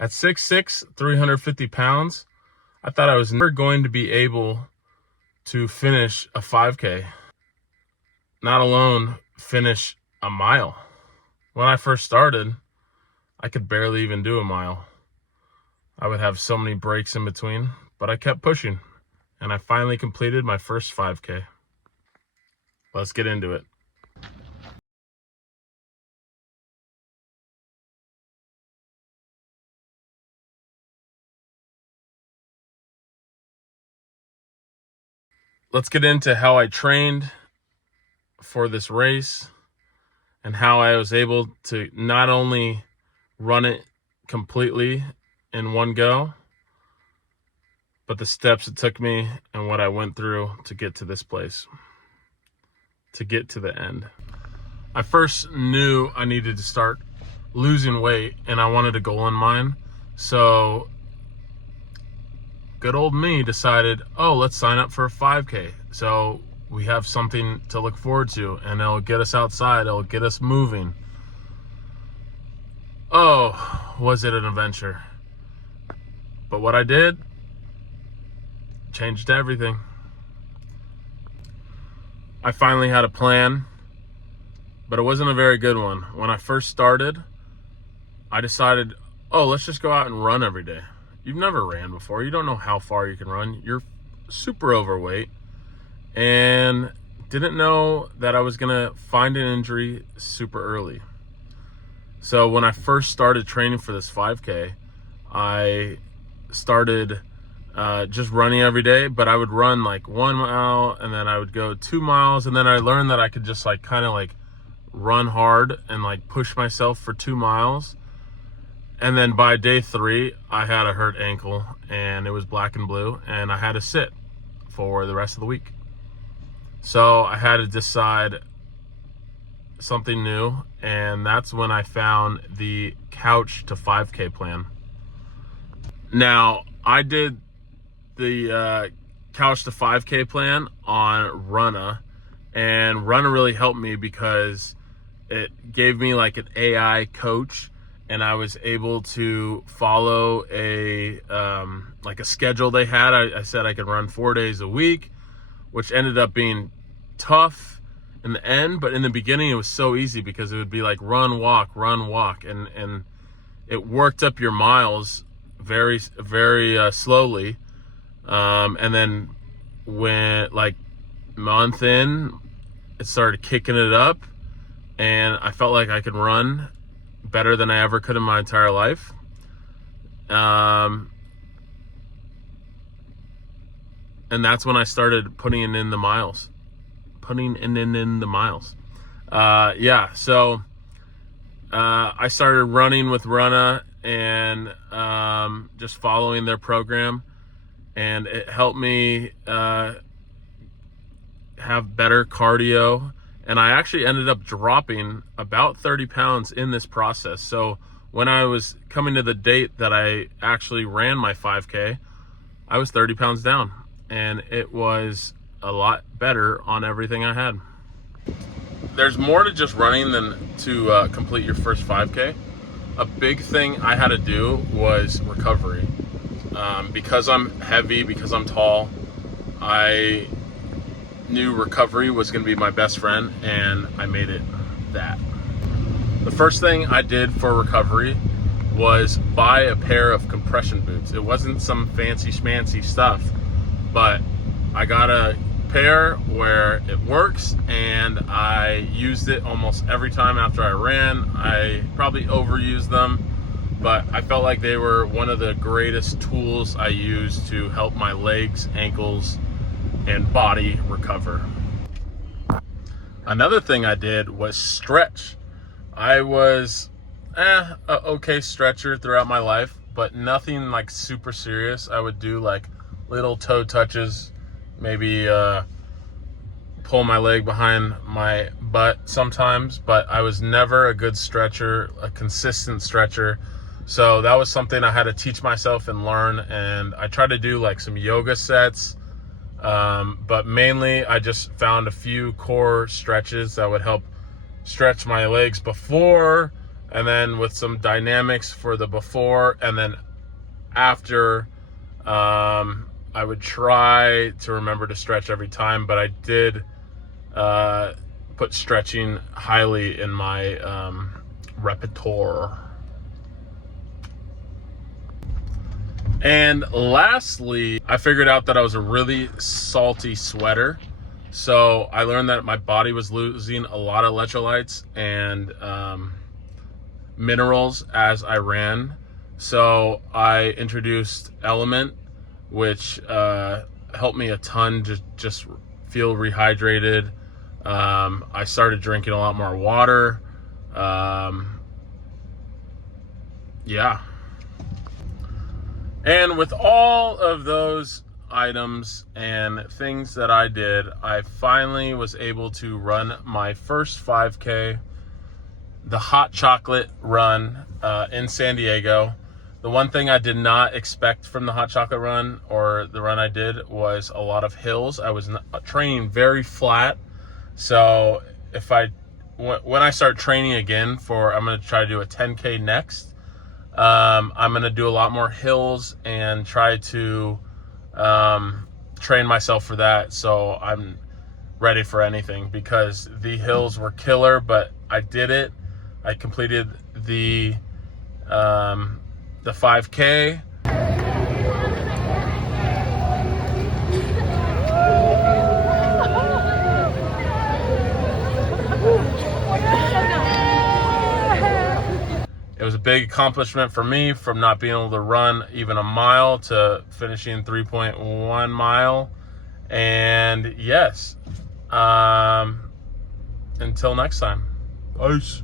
At 6'6", 350 pounds, I thought I was never going to be able to finish a 5K, not alone finish a mile. When I first started, I could barely even do a mile. I would have so many breaks in between, but I kept pushing, and I finally completed my first 5K. Let's get into it. Let's get into how I trained for this race and how I was able to not only run it completely in one go, but the steps it took me and what I went through to get to this place, to get to the end. I first knew I needed to start losing weight, and I wanted a goal in mind. So good old me decided, oh, let's sign up for a 5K. So we have something to look forward to, and it'll get us outside, it'll get us moving. Oh, was it an adventure? But what I did changed everything. I finally had a plan, but it wasn't a very good one. When I first started, I decided, oh, let's just go out and run every day. You've never ran before. You don't know how far you can run. You're super overweight, and didn't know that I was gonna find an injury super early. So when I first started training for this 5K, I started just running every day, but I would run like 1 mile, and then I would go 2 miles, and then I learned that I could just like kind of like run hard and like push myself for 2 miles. And then by day 3, I had a hurt ankle, and it was black and blue, and I had to sit for the rest of the week. So I had to decide something new, and that's when I found the Couch to 5K plan. Now, I did the Couch to 5K plan on Runna, and Runna really helped me because it gave me like an AI coach, and I was able to follow a schedule they had. I said I could run 4 days a week, which ended up being tough in the end, but in the beginning it was so easy because it would be like run, walk, and it worked up your miles very, very slowly. And then when like month in, it started kicking it up, and I felt like I could run better than I ever could in my entire life. And that's when I started putting in the miles. So I started running with Runna and just following their program, and it helped me have better cardio. And I actually ended up dropping about 30 pounds in this process. So when I was coming to the date that I actually ran my 5K, I was 30 pounds down, and it was a lot better on everything I had. There's more to just running than to complete your first 5K. A big thing I had to do was recovery. Because I'm heavy, because I'm tall, I knew recovery was going to be my best friend, and I made it that. The first thing I did for recovery was buy a pair of compression boots. It wasn't some fancy schmancy stuff, but I got a pair where it works, and I used it almost every time after I ran. I probably overused them, but I felt like they were one of the greatest tools I used to help my legs, ankles, and body recover. Another thing I did was stretch. I was a okay stretcher throughout my life, but nothing like super serious. I would do like little toe touches, maybe pull my leg behind my butt sometimes, but I was never a good stretcher, a consistent stretcher. So that was something I had to teach myself and learn, and I tried to do like some yoga sets, but mainly I just found a few core stretches that would help stretch my legs before and then with some dynamics for the before, and then after, I would try to remember to stretch every time, but I did put stretching highly in my repertoire. And lastly, I figured out that I was a really salty sweater. So I learned that my body was losing a lot of electrolytes and minerals as I ran. So I introduced Element, which helped me a ton to just feel rehydrated. I started drinking a lot more water. Yeah. And with all of those items and things that I did, I finally was able to run my first 5K, the hot chocolate run in San Diego. The one thing I did not expect from the hot chocolate run, or the run I did, was a lot of hills. I was training very flat. So when I start training again I'm going to try to do a 10K next. I'm going to do a lot more hills and try to train myself for that, so I'm ready for anything, because the hills were killer, but I did it. I completed the 5K. It was a big accomplishment for me, from not being able to run even a mile to finishing 3.1 mile. And yes, until next time. Peace.